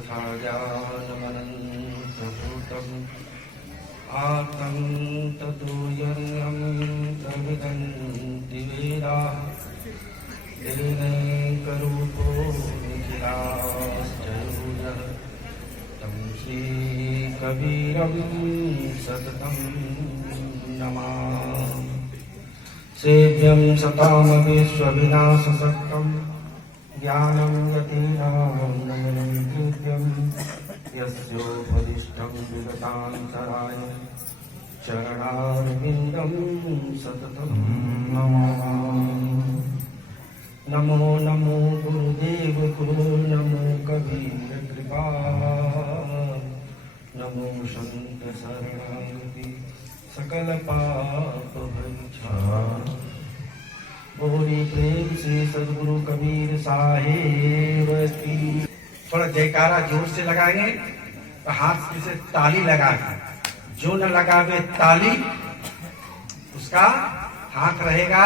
तथा ज्ञानमनन्तभूतम् आत्मं ततो यं प्रविदन्ति वेदाः तेनैकरूपो निखिलाश्चर्यः तं श्रीकबीरं सततं नमामि। सेव्यं सतां विश्वविनाशशक्तं ज्ञानं यतीनां नयनं दिव्यं यस्योपदिष्टं विगतान्तराय चरणारविन्दं सततं नमामि। नमो नमो गुरुदेव गुरु नमो कबीर कृपा नमो संत शरणागति सकल पाप भंजन। बोली प्रेम से सद्गुरु कबीर साहेब की। थोड़ा जयकारा जोर से लगाएंगे तो हाथ से ताली लगाएंगे। जो न लगावे ताली उसका हाथ रहेगा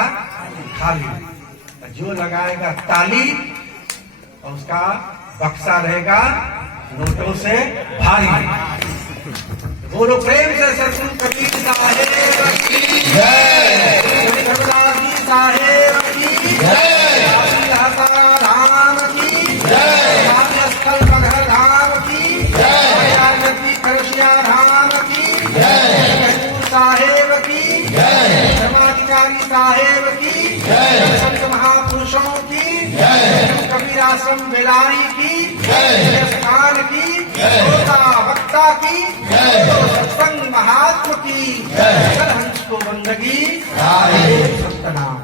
खाली, जो लगाएगा ताली और उसका बक्सा रहेगा नोटों से भारी। बोलो प्रेम से सद्गुरु कबीर साहेब की जय, रघुनाथ जी साहेब की जय, धाम की जय, स्थल मगहर धाम की जय, करसिया धाम की जय, साहेब की जय, धर्माधिकारी साहेब की जय, संत महापुरुषों की जय, कबीर आश्रम बेलारी की जय, स्थान की श्रोता वक्ता की जय, सत्संग महात्मा की जय, हंस को बंदगी सत्यनाम।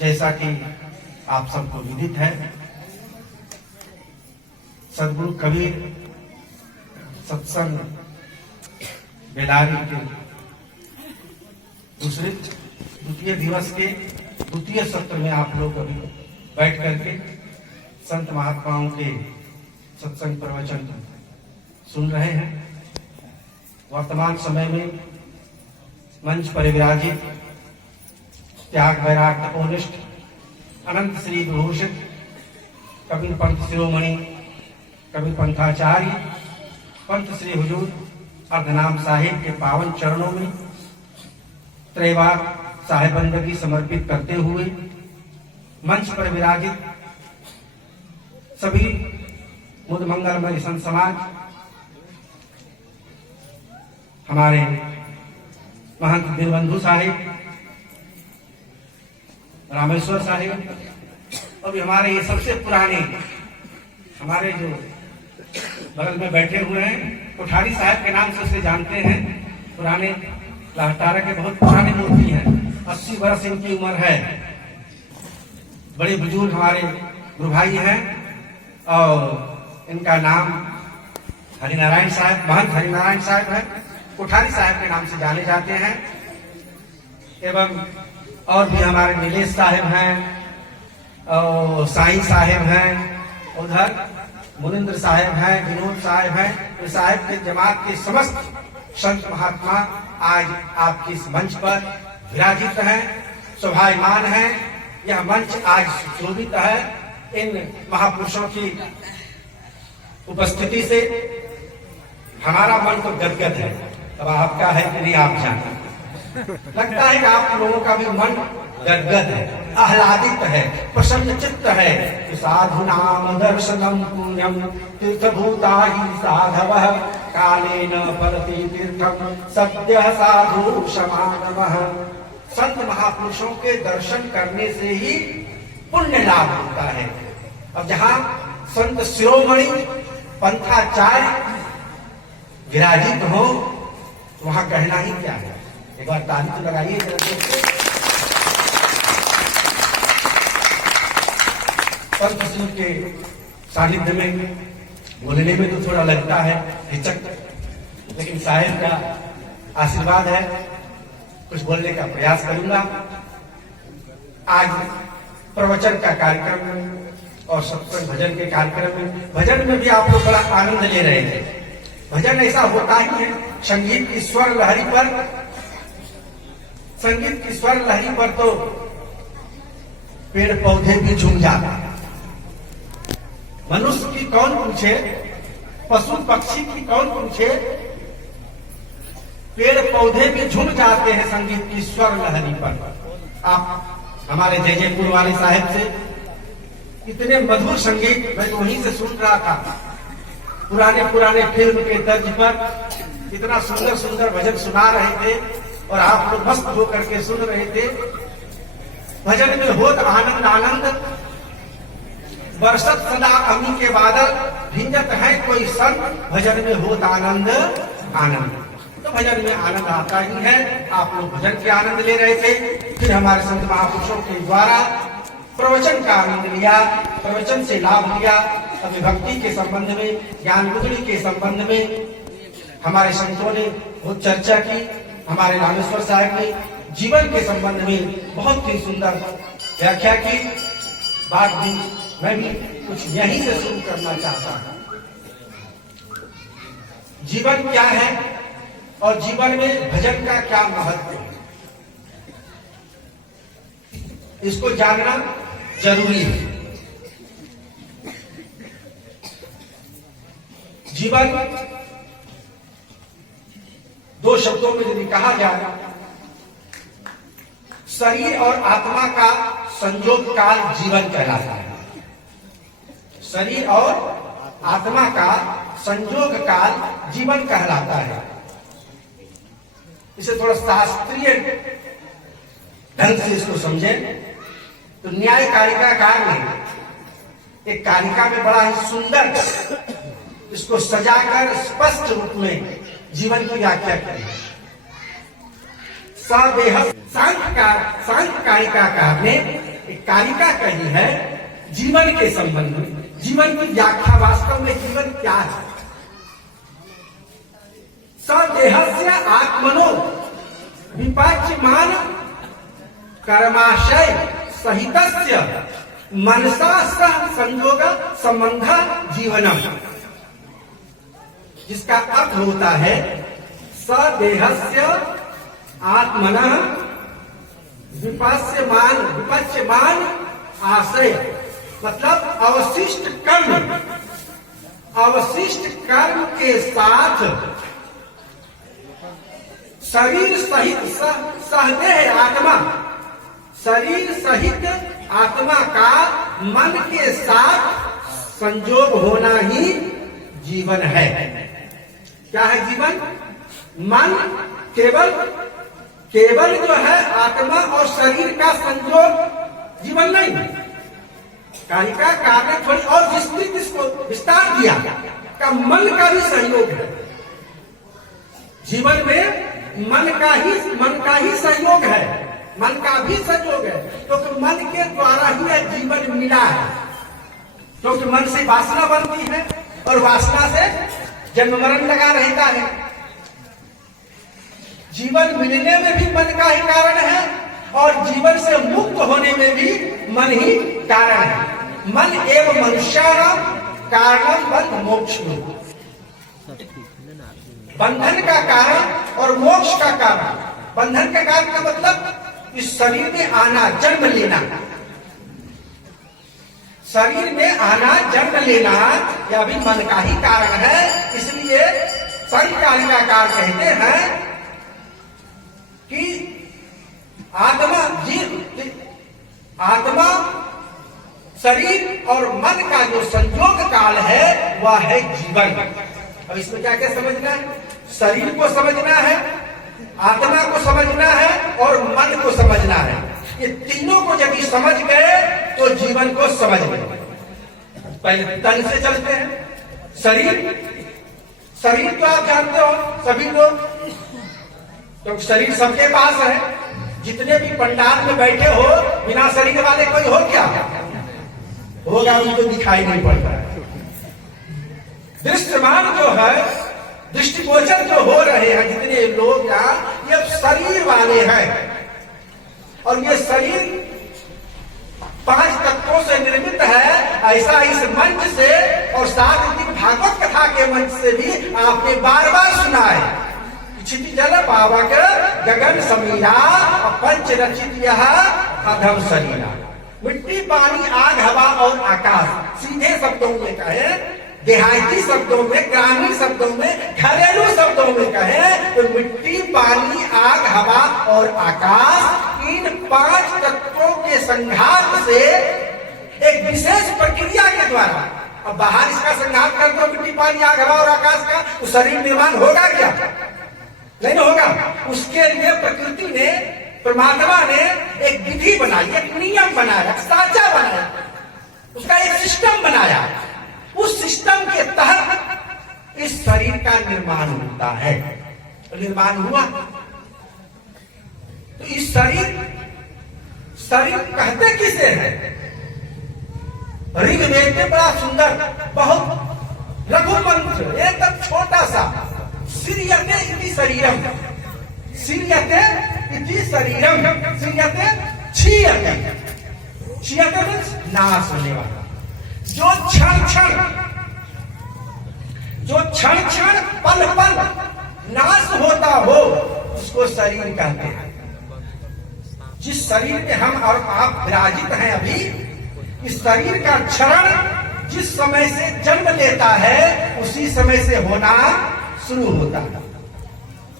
जैसा कि आप सबको विदित है, सद्गुरु कबीर सत्संग बेलारी के द्वितीय दिवस के द्वितीय सत्र में आप लोग अभी बैठ करके संत महात्माओं के सत्संग प्रवचन सुन रहे हैं। वर्तमान समय में मंच पर विराजित त्याग वैराग तपोनिष्ठ अनंत श्री विभूषित कबीर पंथ शिरोमणि कबीर पंथाचार्य पंथ श्री हुजूर अर्धनाम साहिब के पावन चरणों में त्रैवार साहिब बंदगी समर्पित करते हुए मंच पर विराजित सभी मुद मंगलमय संत समाज, हमारे महंत दीनबंधु साहिब, रामेश्वर साहिब, और हमारे ये सबसे पुराने हमारे जो बगल में बैठे हुए हैं कोठारी साहब के नाम से उसे जानते हैं। पुराने लाहटारा के बहुत पुराने मूर्ति हैं, 80 वर्ष इनकी उम्र है। बड़े बुजुर्ग हमारे गुरु भाई हैं और इनका नाम हरिनारायण साहब, महंत हरिनारायण साहब है, कोठारी साहब के नाम से जाने जाते हैं। एवं और भी हमारे नीलेश साहब हैं और साईं साहब हैं, उधर मुनिंद्र साहब हैं, विनोद साहब हैं। इस साहब के जमात के समस्त संत महात्मा आज आपके इस मंच पर विराजित हैं, शोभायमान हैं। यह मंच आज सुशोभित है इन महापुरुषों की उपस्थिति से। हमारा मन तो गदगद है, अब आपका है कि नहीं आप जानते। लगता है कि आप लोगों का भी मन गदगद है, आह्लादित है, प्रसन्न चित्त है। साधु नाम दर्शनम पुण्यम तीर्थभूता ही साधवः कालेन परति तीर्थम सद्य साधु समागमः। संत महापुरुषों के दर्शन करने से ही पुण्य लाभ होता है। अब जहाँ संत शिरोमणि पंथाचार्य विराजित हो वहां कहना ही क्या है। एक बार ताली तो लगाइए। पंथ श्री के सानिध्य में बोलने में तो थोड़ा लगता है हिचक, लेकिन साहेब का आशीर्वाद है, कुछ बोलने का प्रयास करूंगा। आज प्रवचन का कार्यक्रम और सत्संग भजन के कार्यक्रम में, भजन में भी आप लोग बड़ा आनंद ले रहे हैं। भजन ऐसा होता ही है, संगीत की स्वर लहरी पर तो पेड़ पौधे भी झूम जाते हैं। मनुष्य की कौन पूछे, पशु पक्षी की कौन पूछे, पेड़ पौधे भी झूम जाते हैं संगीत की स्वर लहरी पर। आप हमारे जयपुर वाले साहब से इतने मधुर संगीत, मैं तो वहीं से सुन रहा था, पुराने पुराने फिल्म के तर्ज पर इतना सुंदर सुंदर भजन सुना रहे थे और आप लोग मस्त होकर के सुन रहे थे। भजन में होत आनंद आनंद, बरसत सदा अमी के बादल, भिंजत है कोई संग, भजन में होत आनंद आनंद। तो भजन में आनंद आता ही है। आप लोग भजन के आनंद ले रहे थे, फिर हमारे संत महापुरुषों के द्वारा प्रवचन का आनंद लिया, प्रवचन से लाभ लिया। अभी भक्ति के संबंध में, ज्ञान गुदड़ी के संबंध में हमारे संतों ने बहुत चर्चा की। हमारे रामेश्वर साहब ने जीवन के संबंध में बहुत ही सुंदर व्याख्या की। बात भी मैं भी कुछ यहीं से शुरू करना चाहता हूं। जीवन क्या है और जीवन में भजन का क्या महत्व है, इसको जानना जरूरी है। जीवन दो शब्दों में यदि कहा जाए, शरीर और आत्मा का संयोग काल जीवन कहलाता है। शरीर और आत्मा का संयोग काल जीवन कहलाता है। इसे थोड़ा शास्त्रीय ढंग से इसको समझें तो न्याय कारिका कार ने एक कारिका में बड़ा ही सुंदर इसको सजाकर स्पष्ट रूप में जीवन की व्याख्या की। सदेह सांख्य कारिकाकार ने एक कारिका कही है जीवन के संबंध में। जीवन की व्याख्या, वास्तव में जीवन क्या है? सदेहस्य आत्मनो विपाच्यमान कर्माशय सहितस्य मनसा सह संयोग संबंध जीवनम, जिसका अर्थ होता है सदेहस्य आत्मनः विपच्यमान आशय, मतलब अवशिष्ट कर्म के साथ शरीर सहित सहदेह आत्मा, शरीर सहित आत्मा का मन के साथ संयोग होना ही जीवन है। क्या है जीवन? मन केवल जो है आत्मा और शरीर का संयोग जीवन नहीं। कारिकाकार ने थोड़ी और विस्तृत इसको विस्तार दिया का मन का भी सहयोग है जीवन में। मन का ही सहयोग है, मन का भी सहयोग है, क्योंकि मन के द्वारा ही यह जीवन मिला है। क्योंकि मन से वासना बनती है और वासना से जन्म मरण लगा रहता है। जीवन मिलने में भी मन का ही कारण है और जीवन से मुक्त होने में भी मन ही कारण है। मन एवं मनुष्याणाम कारणम बंध मोक्ष, बंधन का कारण और मोक्ष का कारण। बंधन का कारण का मतलब इस शरीर में आना, जन्म लेना। शरीर में आना, जन्म लेना यह भी मन का ही कारण है। इसलिए संत कारिकाकार कहते हैं कि आत्मा शरीर और मन का जो संयोग काल है वह है जीवन। अब इसमें क्या क्या समझना है? शरीर को समझना है, आत्मा को समझना है और मन को समझना है। ये तीनों को यदि समझ गए तो जीवन को समझ गए। पहले तन से चलते हैं। शरीर तो आप जानते हो सभी लोग, तो शरीर सबके पास है। जितने भी पंडाल में बैठे हो, बिना शरीर वाले कोई हो क्या? होगा, उनको दिखाई नहीं पड़ता है। दृश्यमान जो है, दृष्टिगोचर जो हो रहे हैं जितने लोग यहाँ, ये शरीर वाले हैं। और ये शरीर 5 तत्वों से निर्मित है। ऐसा इस मंच से और साथ ही भागवत कथा के मंच से भी आपने बार बार सुना है। क्षिति जल पावक गगन समीरा पंच रचित यह अधम शरीरा। मिट्टी, पानी, आग, हवा और आकाश। सीधे शब्दों में कहे, देहाती शब्दों में, ग्रामीण शब्दों में, घरेलू शब्दों में कहे तो मिट्टी, पानी, आग, हवा और आकाश, इन 5 तत्वों के संघात से एक विशेष प्रक्रिया के द्वारा, अब बाहर इसका संघात कर दो मिट्टी, पानी, आग, हवा और आकाश का, तो शरीर निर्माण होगा क्या? नहीं होगा। उसके लिए प्रकृति ने, परमात्मा ने एक विधि बनाई, एक नियम बनाया, साचा बनाया, उसका एक सिस्टम बनाया। उस सिस्टम के तहत इस शरीर का निर्माण होता है। तो निर्माण हुआ तो इस शरीर कहते किसे है? ऋग्वेद में बड़ा सुंदर, बहुत लघु मंत्र, एकदम छोटा सा, सीर्यते इति शरीरम, सीर्यते इति शरीरम, सीर्यते क्षीयते, क्षीयते मीन्स नाश होने वाला। जो क्षण क्षण पल पल नाश होता हो उसको शरीर कहते हैं। जिस शरीर में हम और आप विराजित हैं अभी, इस शरीर का क्षरण जिस समय से जन्म लेता है उसी समय से होना शुरू होता है।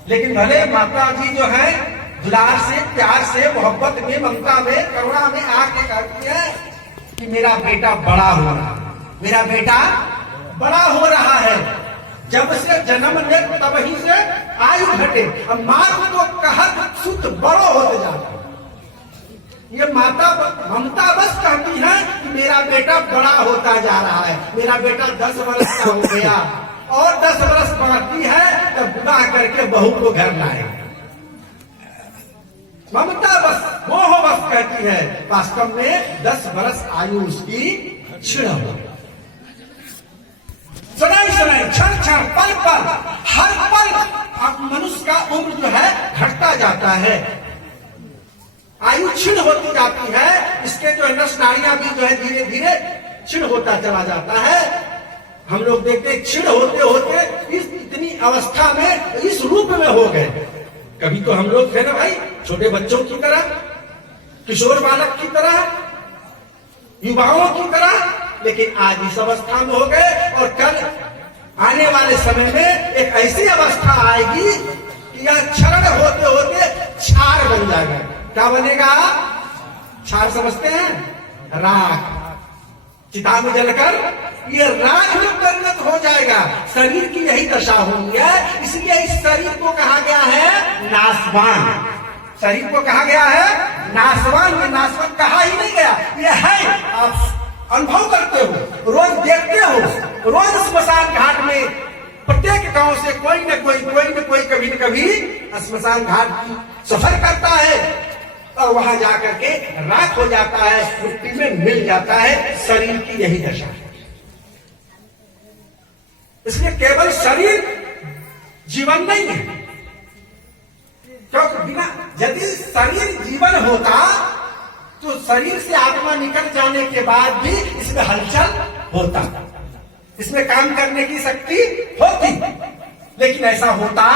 लेकिन भले माता जी जो है दुलार से, प्यार से, मोहब्बत में, ममता में, करुणा में आके कहती है कि मेरा बेटा बड़ा हो रहा है, मेरा बेटा बड़ा हो रहा है। जब से जन्म ले तब ही से आयु घटे, अब माँ को कहत सुत बड़ो होते जाता है। ये माता ममता बस कहती है कि मेरा बेटा बड़ा होता जा रहा है, मेरा बेटा 10 वर्ष का हो गया और 10 वर्ष बाकी है तब विवाह करके बहू को घर लाए। ममता बस, मोह बस कहती है, वास्तव में 10 वर्ष आयु उसकी क्षीण हो। समय क्षण क्षण पल पल, हर पल मनुष्य का उम्र जो है घटता जाता है, आयु क्षीण होती जाती है। इसके जो नस नाड़ियां भी जो है धीरे धीरे क्षीण होता चला जाता है। हम लोग देखते हैं क्षीण होते होते इतनी अवस्था में, इस रूप में हो गए। कभी तो हम लोग थे ना भाई छोटे बच्चों की तरह, किशोर बालक की तरह, युवाओं की तरह, लेकिन आज इस अवस्था में हो गए और कल आने वाले समय में एक ऐसी अवस्था आएगी कि यह क्षरण होते होते क्षार बन जाएगा। क्या बनेगा? क्षार समझते हैं? राख, चिता में जलकर ये राख में परिणत हो जाएगा। शरीर की यही दशा होनी है, इसलिए इस शरीर को कहा गया है नाशवान। शरीर को कहा गया है नाशवान। ये नाशवान कहा ही नहीं गया, ये है। आप अनुभव करते हो, रोज देखते हो, रोज स्मशान घाट में प्रत्येक गांव से कोई न कोई कभी न कभी स्मशान घाट की सफर करता है और वहां जाकर के राख हो जाता है, मिट्टी में मिल जाता है। शरीर की यही दशा है। इसलिए केवल शरीर जीवन नहीं है, क्योंकि बिना यदि शरीर जीवन होता तो शरीर से आत्मा निकल जाने के बाद भी इसमें हलचल होता, इसमें काम करने की शक्ति होती, लेकिन ऐसा होता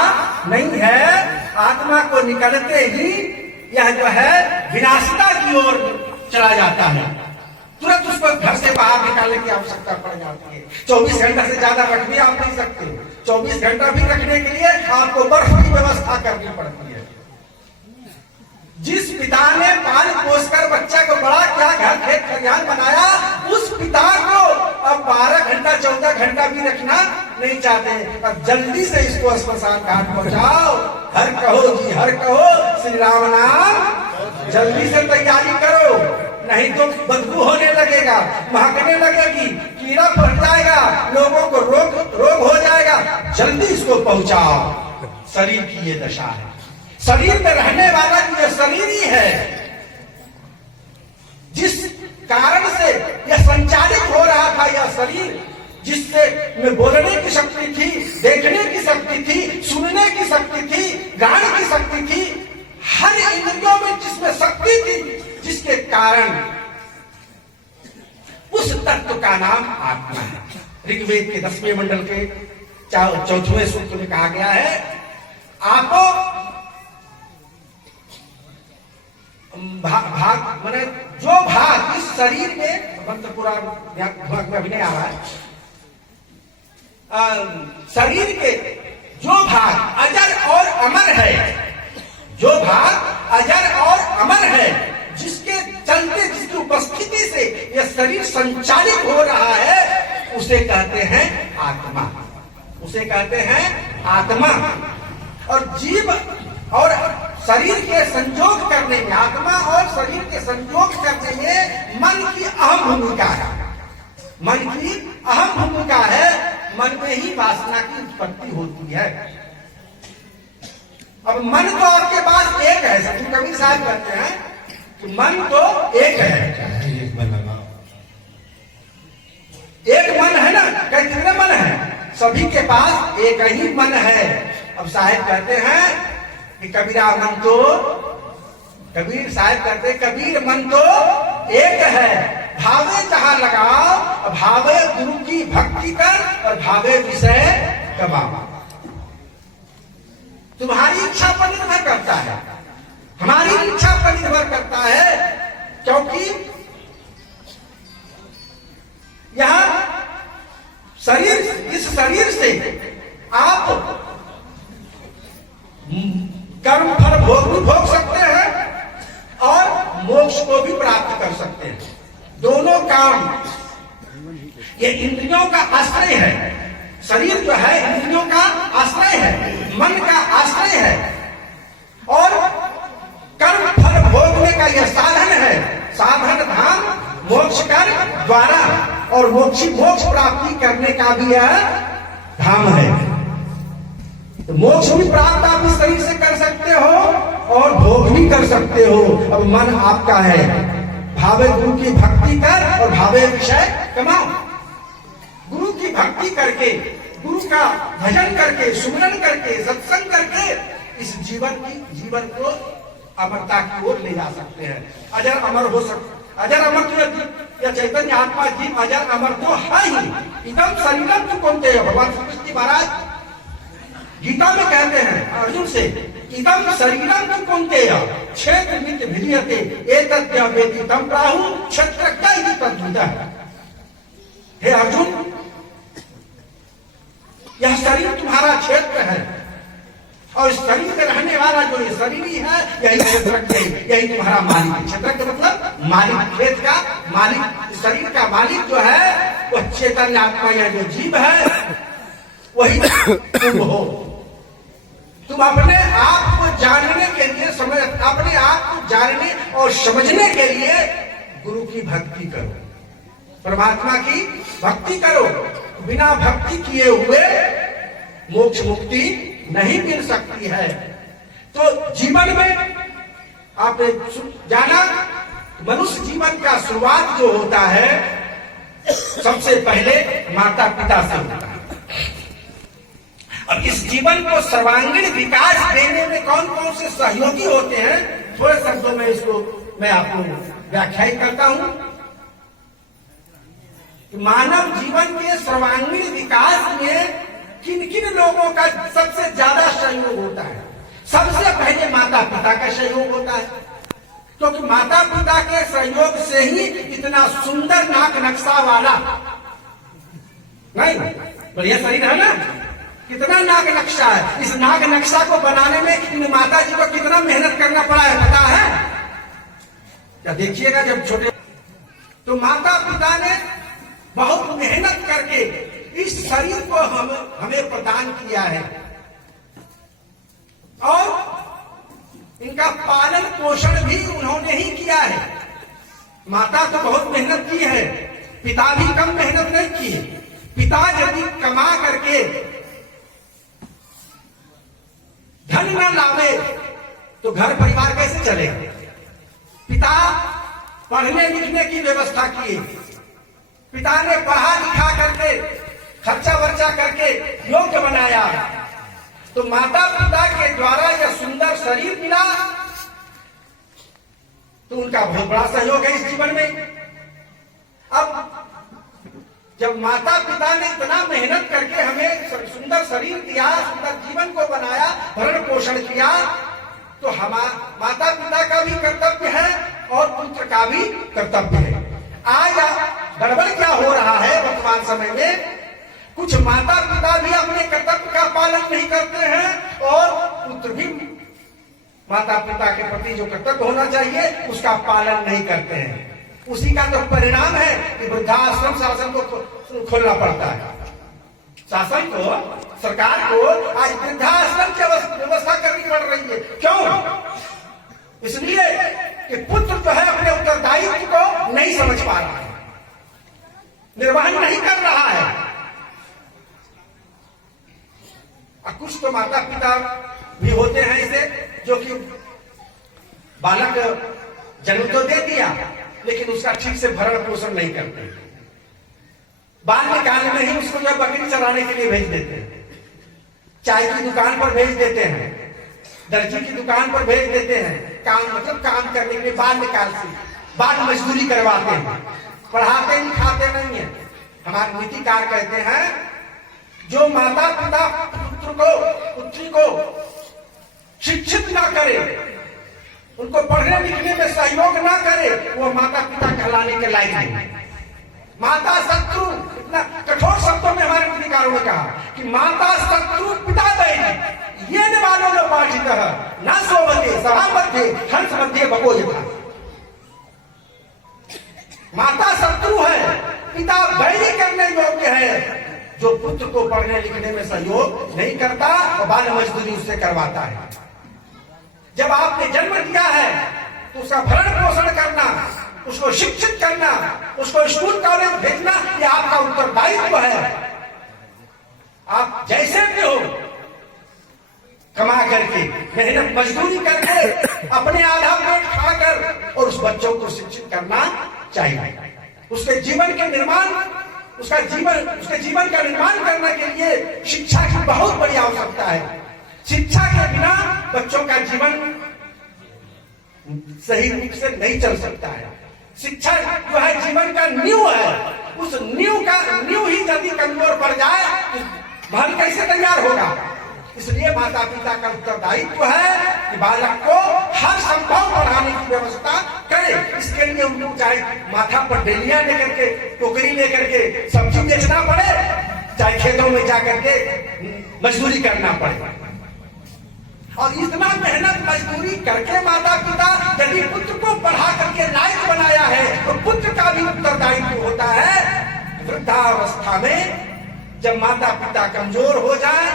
नहीं है। आत्मा को निकलते ही यह जो है विनाशिता की ओर चला जाता है, तुरंत उसको घर से बाहर निकालने की आवश्यकता पड़ जाती है। 24 घंटा से ज्यादा रख भी आप नहीं सकते। 24 घंटा भी रखने के लिए आपको बर्फ की व्यवस्था करनी पड़ती है। जिस पिता ने पाल पोस कर बच्चा को बड़ा क्या घर खेत खलिहान बनाया, उस पिता को अब 12 घंटा 14 घंटा भी रखना नहीं चाहते। अब जल्दी से इसको स्मशान घाट पहुंचाओ, हर कहो जी हर कहो, श्री राम नाम जल्दी से तैयारी करो, नहीं तो बदबू होने लगेगा, महकने लगेगी, कीड़ा फट जाएगा, लोगों को रोग हो जाएगा। जल्दी इसको पहुंचाओ। शरीर की ये दशा है। शरीर में रहने वाला जो शरीर ही है, जिस कारण से यह संचालित हो रहा था, यह शरीर जिससे में बोलने की शक्ति थी, देखने की शक्ति थी, सुनने की शक्ति थी, गाने की शक्ति थी, हर इंद्रियों में जिसमें शक्ति थी, जिसके कारण उस तत्व का नाम आत्मा है। ऋग्वेद के 10वें मंडल के 4वें सूत्र में कहा गया है, आपो भाग माने जो भाग शरीर में संबंध पूरा दिमाग में अभी नहीं आ रहा है। शरीर के जो भाग अजर और अमर है, जो भाग अजर और अमर है, जिसके चलते, जिसकी उपस्थिति से यह शरीर संचालित हो रहा है, उसे कहते हैं आत्मा। उसे कहते हैं आत्मा। और जीव और शरीर के संयोग करने में, आत्मा और शरीर के संयोग करने में मन की अहम भूमिका है। मन की अहम भूमिका है। मन में ही वासना की उत्पत्ति होती है। अब मन तो आपके पास एक है, सचिन कबीर साहब कहते हैं कि मन तो एक है। एक मन है ना, कितने मन है? सभी के पास एक ही मन है। अब साहब कहते हैं कि कबीरा मन तो, कबीर साहब कहते हैं कबीर मन तो एक है। भावे जहां लगाओ, भावे गुरु की भक्ति कर और भावे विषय कमाओ। तुम्हारी इच्छा पर निर्भर करता है, हमारी इच्छा पर निर्भर करता है, क्योंकि यहां शरीर, इस शरीर से आप कर्म फल भोग भी भोग सकते हैं और मोक्ष को भी प्राप्त कर सकते हैं। दोनों काम ये इंद्रियों का आश्रय है। शरीर जो है इंद्रियों का आश्रय है, मन का आश्रय है, और कर्म फल भोगने का यह साधन है। साधन धाम मोक्ष कर द्वारा, और मोक्ष प्राप्ति करने का भी यह धाम है। तो मोक्ष भी प्राप्त आप इस शरीर से कर सकते हो और भोग भी कर सकते हो। अब मन आपका है। भावे गुरु की भक्ति कर और भावे विषय कमाओ। गुरु की भक्ति करके, गुरु का भजन करके, सुमिरन करके, सत्संग करके इस जीवन को अमरता की ओर ले जा सकते हैं। अजर अमर हो सकते, अजर अमर तो या चैतन्य आत्मा जीव अजर अमर तो है ही। इदम शरीरम तु कौनते, भगवान श्री कृष्ण महाराज गीता में कहते हैं अर्जुन से, इदम शरीरम तु कौनते क्षेत्र नित्य भिलियते एतद्य वेदितम प्राहु क्षत्रज्ञ इति तद्विदः। हे अर्जुन, यह शरीर तुम्हारा क्षेत्र है, और इस शरीर में रहने वाला जो ये शरीरी है, यही क्षेत्रज्ञ, यही तुम्हारा मालिक है। क्षेत्रज्ञ मतलब मालिक, खेत का मालिक, शरीर का मालिक जो है वह चैतन्य आत्मा, यह जो जीव है वही तुम हो। तुम अपने आप को जानने के लिए, अपने आप को जानने और समझने के लिए गुरु की भक्ति करो, परमात्मा की भक्ति करो। बिना भक्ति किए हुए मोक्ष मुक्ति नहीं मिल सकती है। तो जीवन में आपने जाना, मनुष्य जीवन का शुरुआत जो होता है सबसे पहले माता पिता से होता है। अब इस जीवन को सर्वांगीण विकास देने में कौन कौन से सहयोगी होते हैं, थोड़े शब्दों में इसको मैं आपको व्याख्या करता हूं। मानव जीवन के सर्वांगीण विकास में किन किन लोगों का सबसे ज्यादा सहयोग होता है? सबसे पहले माता पिता का सहयोग होता है, क्योंकि माता पिता के सहयोग से ही इतना सुंदर नाक नक्शा वाला, नहीं बढ़िया शरीर है ना, कितना नाक नक्शा है। इस नाक नक्शा को बनाने में इन माता जी को कितना मेहनत करना पड़ा है पता है क्या? देखिएगा जब छोटे, तो माता पिता ने बहुत मेहनत करके इस शरीर को हमें प्रदान किया है, और इनका पालन पोषण भी उन्होंने ही किया है। माता तो बहुत मेहनत की है, पिता भी कम मेहनत नहीं की है। पिता यदि कमा करके धन न लावे तो घर परिवार कैसे चलेगा? पिता पढ़ने लिखने की व्यवस्था किए, पिता ने पढ़ा लिखा करके खर्चा वर्चा करके योग्य बनाया, तो माता पिता के द्वारा यह सुंदर शरीर मिला, तो उनका बहुत बड़ा सहयोग है इस जीवन में। अब जब माता पिता ने इतना मेहनत करके हमें सुंदर शरीर दिया, सुंदर जीवन को बनाया, भरण पोषण किया, तो हमारा माता पिता का भी कर्तव्य है और पुत्र का भी कर्तव्य है। गड़बड़ क्या हो रहा है वर्तमान समय में, कुछ माता पिता भी अपने कर्तव्य का पालन नहीं करते हैं और पुत्र भी माता पिता के प्रति जो कर्तव्य होना चाहिए उसका पालन नहीं करते हैं। उसी का तो परिणाम है कि वृद्धाश्रम शासन को खोलना पड़ता है। शासन को, सरकार को आज वृद्धाश्रम की व्यवस्था करनी पड़ रही है। क्यों? इसलिए कि पुत्र जो है अपने उत्तरदायित्व को नहीं समझ पा रहा है, निर्वहन नहीं कर रहा है। कुछ तो माता पिता भी होते हैं ऐसे जो कि बालक जन्म तो दे दिया लेकिन उसका ठीक से भरण पोषण नहीं करते, बाद में काल में ही उसको जो बकरी चराने के लिए भेज देते हैं, चाय की दुकान पर भेज देते हैं, दर्जी की दुकान पर भेज देते हैं, काम मतलब काम करने के लिए बाद में काल से बाद मजदूरी करवाते हैं, पढ़ाते लिखाते नहीं है। हमारे नीतिकार कहते हैं जो माता पिता पुत्र को पुत्री को शिक्षित ना करे, उनको पढ़ने लिखने में सहयोग ना करे, वो माता पिता कहलाने के लायक नहीं। माता शत्रु, इतना कठोर शब्दों में हमारे नीतिकारों ने कहा कि माता शत्रु पिता दैनी ये निवानो न पाठित न सोमते सभा मध्य हंस मध्य बकोज था। माता शत्रु है, पिता वैरी करने योग्य है जो पुत्र को पढ़ने लिखने में सहयोग नहीं करता और बाल मजदूरी उससे करवाता है। जब आपने जन्म दिया है तो उसका भरण पोषण करना, उसको शिक्षित करना, उसको स्कूल कॉलेज भेजना ये आपका उत्तरदायित्व है। आप जैसे भी हो कमा करके मेहनत मजदूरी करके अपने आधा पेट खाकर और उस बच्चों को शिक्षित करना चाहिए। उसके जीवन के निर्माण उसके जीवन का निर्माण करने के लिए शिक्षा की बहुत बड़ी आवश्यकता है। शिक्षा के बिना बच्चों का जीवन सही रूप से नहीं चल सकता है। शिक्षा जो है जीवन का नींव है, उस नींव ही यदि कमजोर पड़ जाए तो महल कैसे तैयार होगा। इसलिए माता पिता का उत्तरदायित्व है कि बालक को हर संभव पढ़ाने की व्यवस्था करे। इसके लिए उनको चाहे माथा पर डेलिया लेकर के, टोकरी लेकर के सब्जी बेचना पड़े, चाहे खेतों में जाकर के मजदूरी करना पड़े। और इतना मेहनत मजदूरी करके माता पिता यदि पुत्र को पढ़ा करके लायक बनाया है तो पुत्र का भी उत्तरदायित्व होता है। वृद्धावस्था में जब माता पिता कमजोर हो जाए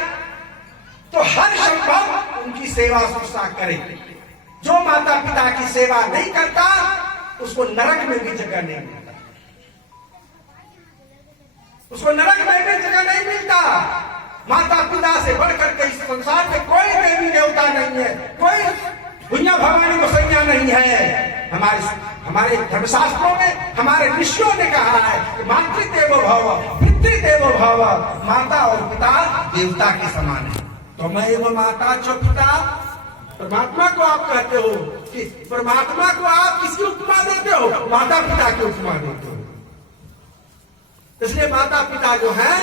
तो हर संभव उनकी सेवा शुश्रूषा करे। जो माता पिता की सेवा नहीं करता उसको नरक में भी जगह नहीं मिलता, उसको नरक में भी जगह नहीं मिलता। माता पिता से बढ़कर के इस संसार में कोई देवी देवता नहीं है, कोई भुइया भवानी गोसैया नहीं है। हमारे धर्मशास्त्रों में हमारे ऋषियों ने कहा है कि मातृदेवो भव पितृदेवो भव, माता और पिता देवता के समान है। तो मैं एवं माता च पिता, परमात्मा को आप कहते हो कि परमात्मा को आप किसकी उपमा देते हो? माता पिता की उपमा देते हो। इसलिए माता पिता जो है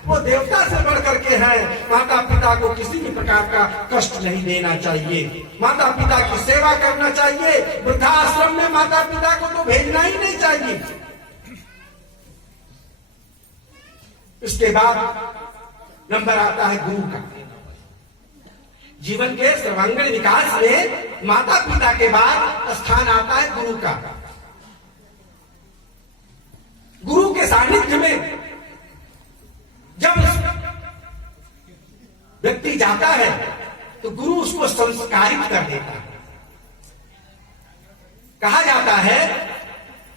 वो देवता से बढ़ करके है। माता पिता को किसी भी प्रकार का कष्ट नहीं देना चाहिए, माता पिता की सेवा करना चाहिए। वृद्धाश्रम में माता पिता को तो भेजना ही नहीं चाहिए। इसके बाद नंबर आता है गुरु का। जीवन के सर्वांगीण विकास में माता पिता के बाद स्थान आता है गुरु का। गुरु के सानिध्य में जब व्यक्ति जाता है तो गुरु उसको संस्कारित कर देता है। कहा जाता है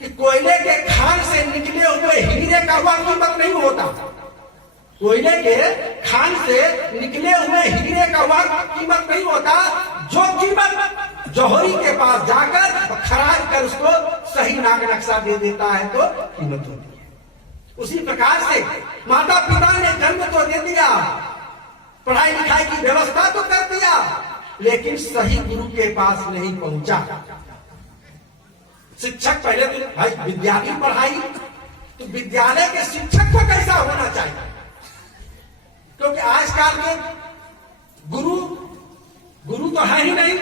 कि कोयले के खान से निकले हुए हीरे का वह कीमत नहीं होता। कोयले के खान से निकले हुए हीरे का वह कीमत नहीं होता जो कीमत जौहरी के पास जाकर खराज कर उसको सही नाग नक्शा दे देता है तो कीमत होती है। उसी प्रकार से माता पिता ने जन्म तो दे दिया, पढ़ाई लिखाई की व्यवस्था तो कर दिया, लेकिन सही गुरु के पास नहीं पहुंचा। शिक्षक पहले तो भाई विद्यार्थी पढ़ाई तो विद्यालय के शिक्षक को कैसा होना चाहिए, क्योंकि आजकल के गुरु तो है ही नहीं।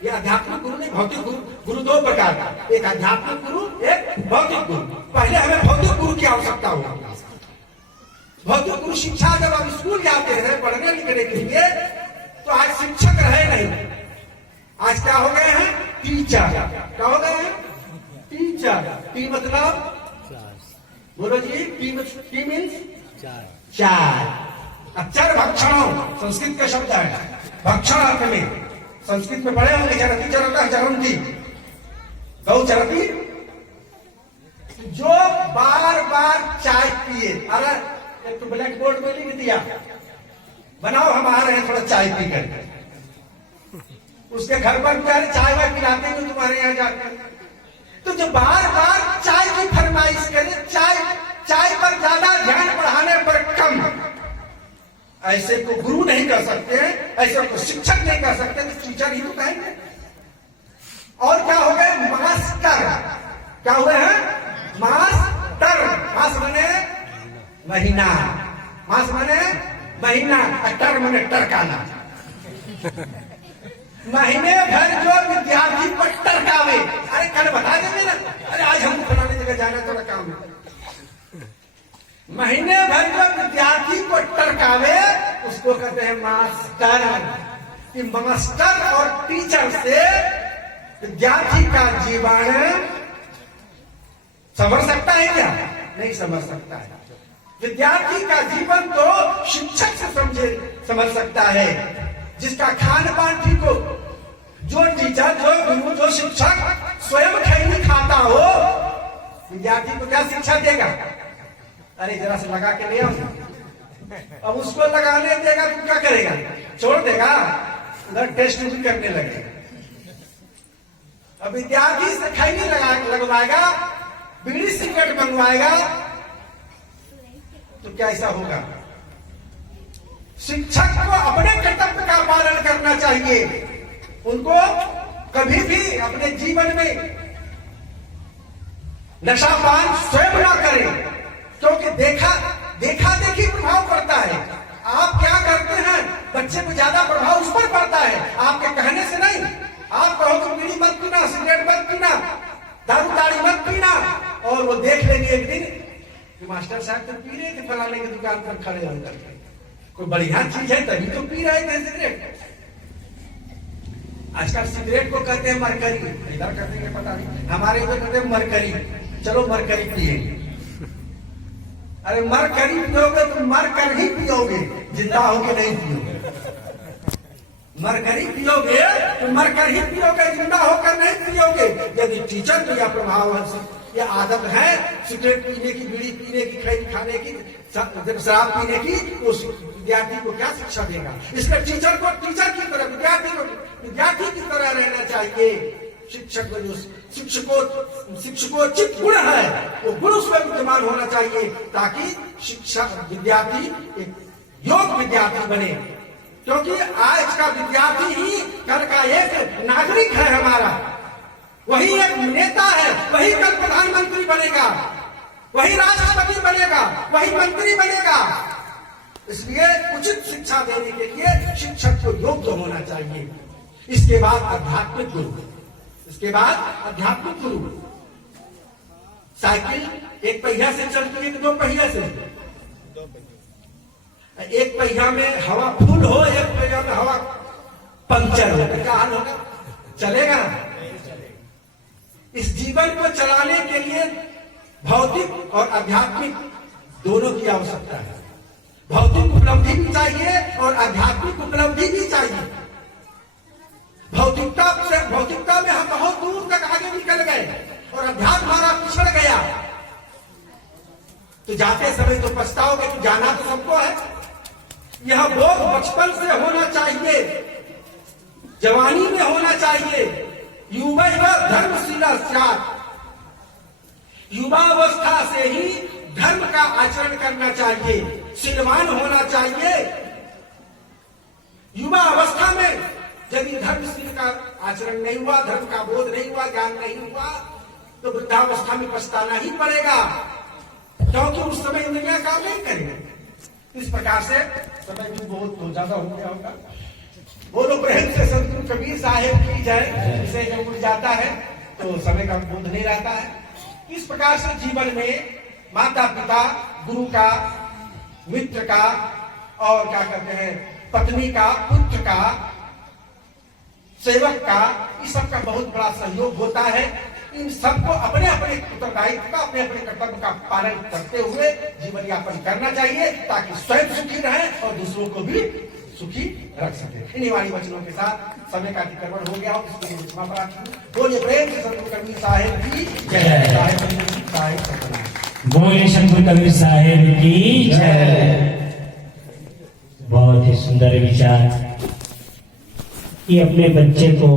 ये आध्यात्मिक गुरु नहीं, भौतिक गुरु। गुरु दो प्रकार का, एक आध्यात्मिक गुरु, एक भौतिक गुरु। पहले हमें भौतिक गुरु की आवश्यकता होगी। भौतिक गुरु शिक्षा, जब हम स्कूल जाते हैं पढ़ने लिखने के लिए, तो आज शिक्षक रहे नहीं, आज क्या हो गए हैं? टीचर। क्या हो गए हैं? टीचर। टी मतलब बोलो जी, टी मीन्स चार। अक्षर भक्षण संस्कृत का शब्द है, भक्षण अर्थ में। संस्कृत में पढ़े होंगे, चरती चरता चरंती, गौ चरती। जो बार बार चाय पिए, अरे एक तो ब्लैक बोर्ड में लिख दिया, बनाओ हम आ रहे हैं थोड़ा चाय पी कर। उसके घर पर बेचारे चाय वाय पिलाते हैं, तुम्हारे यहाँ जाते हैं। तो जो बार बार चाय की फरमाइश करे, चाय पर ज्यादा ध्यान, पढ़ाने पर कम, ऐसे को गुरु नहीं कर सकते, ऐसे को शिक्षक नहीं कर सकते, तो टीचर ही तो कहेंगे। और क्या हो गए? मास्टर। क्या हुए हैं? मास्टर। मास बने महीना, मास बने महीना, टर मने टरकाना। महीने भर जो विद्यार्थी पर टरकावे, अरे कल बता देंगे ना, अरे आज हम फलाने जगह जाना, थोड़ा काम है। महीने भर जो विद्यार्थी को टरकावे, उसको कहते हैं मास्टर। कि मास्टर और टीचर से विद्यार्थी का जीवन संभल सकता है क्या? नहीं समझ सकता है। विद्यार्थी का जीवन तो शिक्षक से समझ सकता है, जिसका खान पान ठीक हो। जो टीचर, जो गुरु, जो शिक्षक स्वयं खैनी खाता हो, विद्यार्थी को क्या शिक्षा देगा? अरे जरा से लगा के ले आओ। अब उसको लगाने देगा तो क्या करेगा? छोड़ देगा, उधर टेस्ट भी करने लगेगा। अब विद्यार्थी से खैनी लगवाएगा, बीड़ी सिगरेट मंगवाएगा, तो क्या ऐसा होगा? शिक्षक को अपने कर्तव्य का पालन करना चाहिए। उनको कभी भी अपने जीवन में नशापान स्वयं ना करें, क्योंकि देखा देखी प्रभाव पड़ता है। आप क्या करते हैं, बच्चे को ज्यादा प्रभाव उस पर पड़ता है, आपके कहने से नहीं। आप कहो तो बीड़ी मत पीना, सिगरेट मत पीना, दारू ताड़ी मत पीना, और वो देख लेंगे एक दिन कि मास्टर साहब तो पी रहे थे फलाने की दुकान पर खड़े होकर के। कोई बढ़िया चीज है तभी तो पी रहे थे सिगरेट। आजकल सिगरेट को कहते हैं मरकरी, इधर कहते हैं पता नहीं, हमारे इधर कहते हैं मरकरी। चलो मरकरी पिए। अरे मरकरी पियोगे तो मरकर ही पियोगे, जिंदा होके नहीं पियोगे। मरकरी पियोगे तो मरकर ही पियोगे, जिंदा होकर नहीं पियोगे। यदि टीचर को यह प्रभाव है, यह आदत है सिगरेट पीने की, बीड़ी पीने की, खैनी खाने की, शराब पीने की, उस विद्यार्थी को क्या शिक्षा देगा? इसलिए टीचर को टीचर की तरह, विद्यार्थी को विद्यार्थी की तरह रहना चाहिए। शिक्षक को जो शिक्षकोचित गुण है, वो गुण उसमें विद्यमान होना चाहिए, ताकि शिक्षक विद्यार्थी एक योग्य विद्यार्थी बने। क्योंकि आज का विद्यार्थी ही कल का एक नागरिक है हमारा, वही एक नेता है, वही कल प्रधानमंत्री बनेगा, वही राष्ट्रपति बनेगा, वही मंत्री बनेगा। इसलिए उचित शिक्षा देने के लिए शिक्षक को योग्य होना चाहिए। इसके बाद आध्यात्मिक गुरु, इसके बाद आध्यात्मिक गुरु। साइकिल एक पहिया से चलती है कि दो पहिया से? एक पहिया में हवा फुल हो, एक पहिया में हवा पंक्चर हो, क्या हाल होगा? चलेगा? इस जीवन को चलाने के लिए भौतिक और आध्यात्मिक दोनों की आवश्यकता है। भौतिक उपलब्धि भी चाहिए और आध्यात्मिक उपलब्धि भी चाहिए। भौतिकता में हम बहुत दूर तक आगे निकल गए और अध्यात्म हमारा पिछड़ गया, तो जाते समय तो पछताओगे कि जाना तो सबको है। यह बोध बचपन से होना चाहिए, जवानी में होना चाहिए। युवा धर्मशीला स्यात्, युवावस्था से ही धर्म का आचरण करना चाहिए, शीलवान होना चाहिए। युवा अवस्था में यदि धर्मशील का आचरण नहीं हुआ, धर्म का बोध नहीं हुआ, ज्ञान नहीं हुआ, तो वृद्धावस्था में पछताना ही पड़ेगा, क्योंकि उस समय इंद्रियां काम नहीं करेंगे। इस प्रकार से समय भी बहुत ज्यादा हो गया होगा। बोलो प्रेम से सतगुरु कबीर साहेब की जय। इसे जब उठ जाता है तो समय का बोध नहीं रहता है। इस प्रकार से जीवन में माता पिता, गुरु का, मित्र का, और क्या कहते हैं, पत्नी का, पुत्र का, सेवक का, इस सब का बहुत बड़ा सहयोग होता है। इन सबको अपने अपने उत्तरदायित्व का, अपने अपने कर्तव्य का पालन करते हुए जीवन यापन करना चाहिए, ताकि स्वयं सुखी रहे और दूसरों को भी सुखी रख सके। इन्हीं वाली वचनों के साथ समय का अतिक्रमण हो गया हो, इसके लिए क्षमा प्रार्थना। बोलिए प्रेम से सतगुरु कबीर साहेब की जय। साहेब सतनाम। बोले सतगुरु कबीर साहेब की जय। बहुत ही सुंदर विचार कि अपने बच्चे को